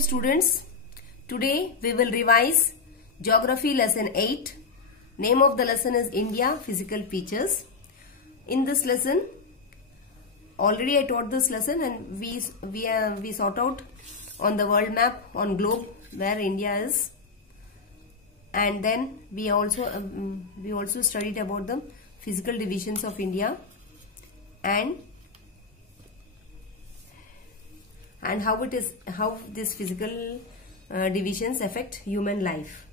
Students, today we will revise Geography Lesson 8. Name of the lesson is India Physical Features. In this lesson, already I taught this lesson and we sort out on the world map on globe where India is, and then we also studied about the physical divisions of India and how these physical divisions affect human life.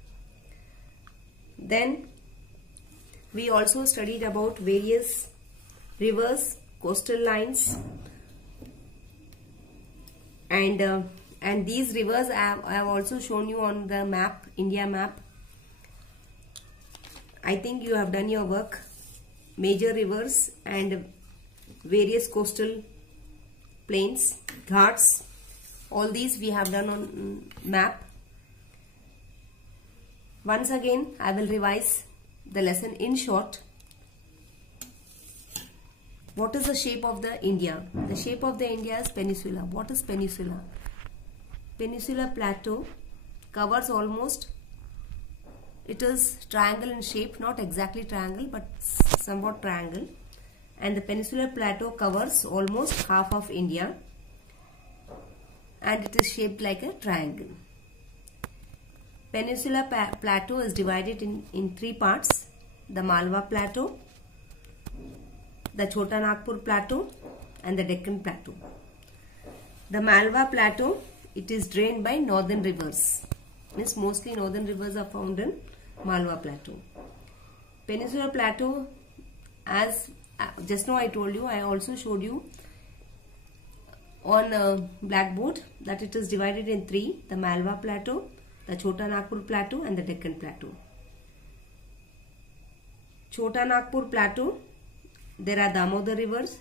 Then we also studied about various rivers, coastal lines, and these rivers I have also shown you on the map, India map. I think you have done your work. Major rivers and various coastal plains, ghats, all these we have done on map. Once again I will revise the lesson in short. What is the shape of the India? The shape of the India is peninsula. What is peninsula? Peninsula plateau covers almost, it is triangle in shape, not exactly triangle but somewhat triangle, and the peninsular plateau covers almost half of India and it is shaped like a triangle. Peninsular plateau is divided in three parts: the Malwa plateau, the Chota Nagpur plateau and the Deccan plateau. The Malwa plateau, it is drained by northern rivers. Means mostly northern rivers are found in Malwa plateau. Peninsular plateau, as just now I told you, I also showed you on blackboard that it is divided in three: the Malwa plateau, the Chota Nagpur plateau and the Deccan plateau. Chota Nagpur plateau, there are Damodar rivers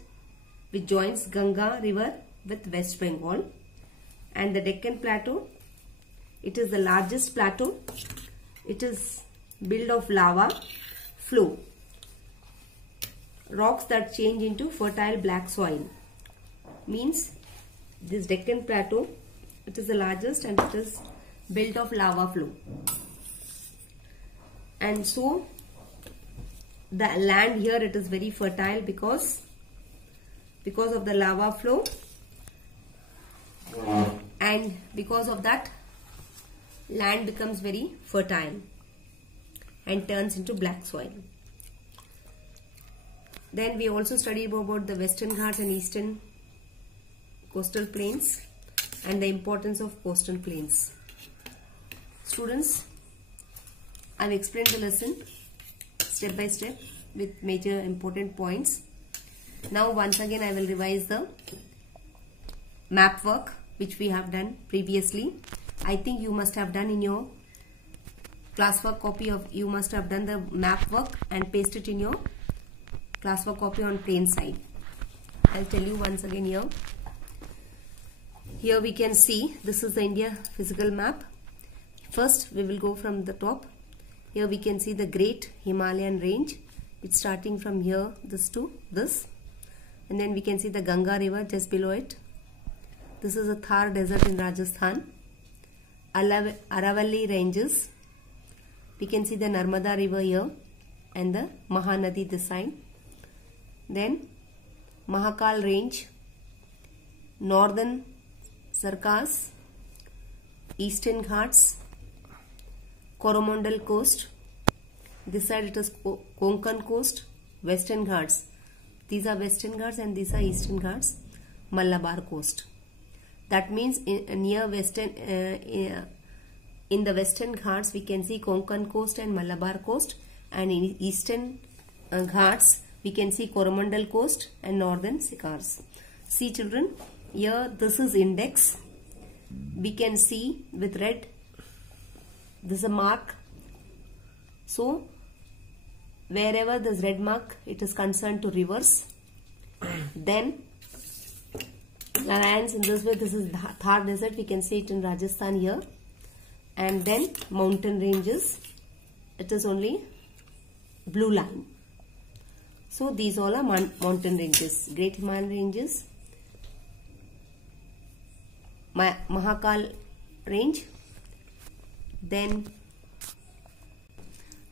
which joins Ganga river with West Bengal, and the Deccan plateau, it is the largest plateau. It is built of lava flow, rocks that change into fertile black soil. Means this Deccan plateau, it is the largest and it is built of lava flow, and so the land here, it is very fertile because of the lava flow, and because of that land becomes very fertile and turns into black soil. Then we also study about the Western Ghats and Eastern coastal plains and the importance of coastal plains. Students, I have explained the lesson step by step with major important points. Now once again I will revise the map work which we have done previously. I think you must have done in your classwork copy you must have done the map work and paste it in your classwork copy on plain side. I'll tell you once again here. Here we can see this is the India physical map. First we will go from the top. Here we can see the Great Himalayan range. It's starting from here, this to this, and then we can see the Ganga river just below it. This is a Thar desert in Rajasthan. Aravalli ranges. We can see the Narmada river here and the Mahanadi this side. Then Mahakal range, northern Sarkars, Eastern Ghats, Coromandel coast. This side it is Konkan coast, Western Ghats. These are Western Ghats and these are Eastern Ghats, Malabar coast. That means in the Western Ghats we can see Konkan coast and Malabar coast, and in Eastern Ghats we can see Coromandel coast and northern Sikars. See children, here this is index. We can see with red, this is a mark. So wherever this red mark, it is concerned to rivers. Then lands in this way, this is Thar desert, we can see it in Rajasthan here. And then mountain ranges, it is only blue line. So these all are mountain ranges, Great Himalayan ranges, Mahakal range, then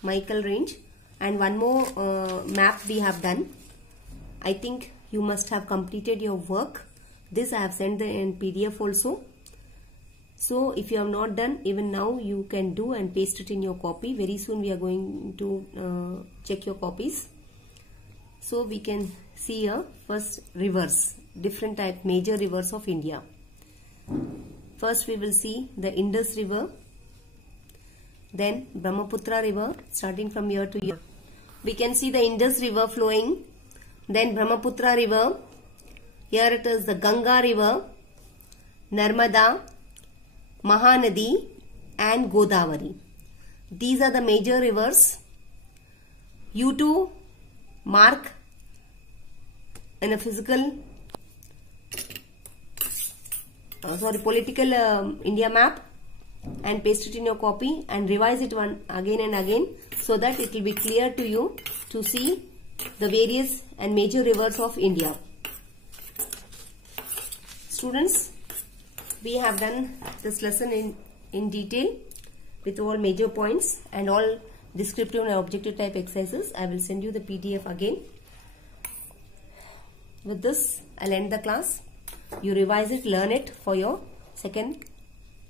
Michael range, and one more map we have done. I think you must have completed your work. This I have sent in PDF also. So if you have not done, even now you can do and paste it in your copy. Very soon we are going to check your copies. So we can see here first rivers, different type major rivers of India. First we will see the Indus River, then Brahmaputra River, starting from here to here. We can see the Indus River flowing, then Brahmaputra River, here it is the Ganga River, Narmada, Mahanadi and Godavari. These are the major rivers. You too mark in a political India map and paste it in your copy and revise it again and again, so that it will be clear to you to see the various and major rivers of India. Students, we have done this lesson in detail with all major points and all descriptive and objective type exercises. I will send you the PDF again. With this, I'll end the class. You revise it, learn it for your second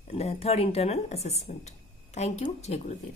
and third internal assessment. Thank you. Jai Gurudev.